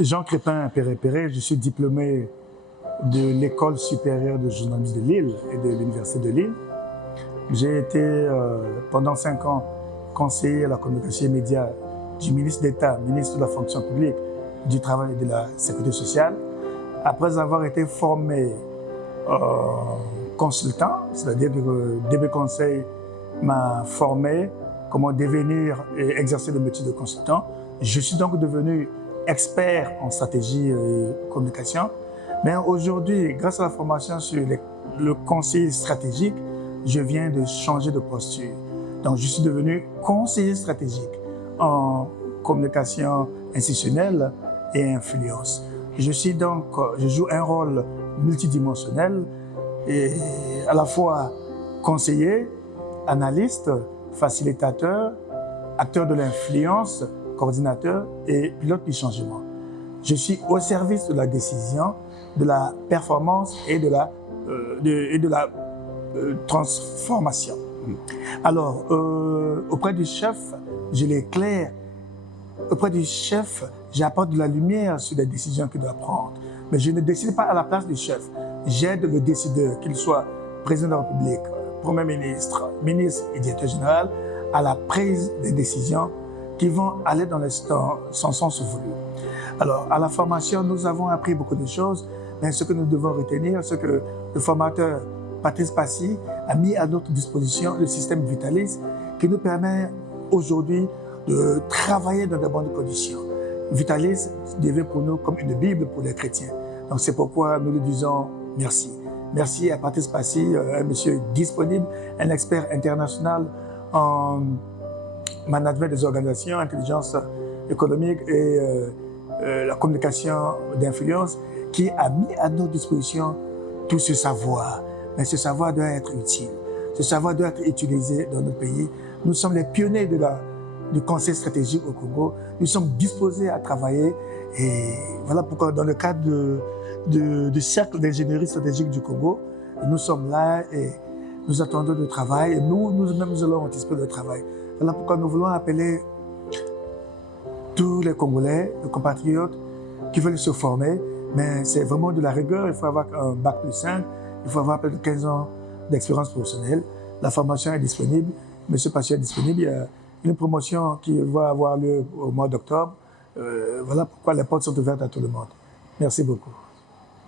Jean Crépin Péré, je suis diplômé de l'École supérieure de journalisme de Lille et de l'Université de Lille. J'ai été pendant 5 ans conseiller à la communication et médias du ministre d'État, ministre de la fonction publique, du travail et de la sécurité sociale. Après avoir été formé consultant, c'est-à-dire que DB Conseil m'a formé comment devenir et exercer le métier de consultant. Je suis donc devenu expert en stratégie et communication. Mais aujourd'hui, grâce à la formation sur le conseil stratégique, je viens de changer de posture. Donc, je suis devenu conseiller stratégique en communication institutionnelle et influence. Je joue un rôle multidimensionnel et à la fois conseiller, analyste, facilitateur, acteur de l'influence, coordinateur et pilote du changement. Je suis au service de la décision, de la performance et de la transformation. Alors, auprès du chef, je l'éclaire. Auprès du chef, j'apporte de la lumière sur les décisions qu'il doit prendre. Mais je ne décide pas à la place du chef. J'aide le décideur, qu'il soit président de la République, Premier ministre, ministre et directeur général, à la prise des décisions qui vont aller dans son sens voulu. Alors, à la formation, nous avons appris beaucoup de choses, mais ce que nous devons retenir, c'est que le formateur Patrice Passy a mis à notre disposition le système Vitalis qui nous permet aujourd'hui de travailler dans de bonnes conditions. Vitalis devient pour nous comme une Bible pour les chrétiens. Donc c'est pourquoi nous lui disons merci. Merci à Patrice Passy, un monsieur disponible, un expert international en management des organisations, intelligence économique et la communication d'influence, qui a mis à notre disposition tout ce savoir. Mais ce savoir doit être utile. Ce savoir doit être utilisé dans notre pays. Nous sommes les pionniers du conseil stratégique au Congo. Nous sommes disposés à travailler. Et voilà pourquoi, dans le cadre du cercle d'ingénierie stratégique du Congo, nous sommes là et nous attendons le travail. Et nous-mêmes, nous allons anticiper le travail. Voilà pourquoi nous voulons appeler tous les Congolais, les compatriotes qui veulent se former. Mais c'est vraiment de la rigueur. Il faut avoir un bac plus 5. Il faut avoir plus de 15 ans d'expérience professionnelle. La formation est disponible. Monsieur Passy est disponible. Il y a une promotion qui va avoir lieu au mois d'octobre. Voilà pourquoi les portes sont ouvertes à tout le monde. Merci beaucoup.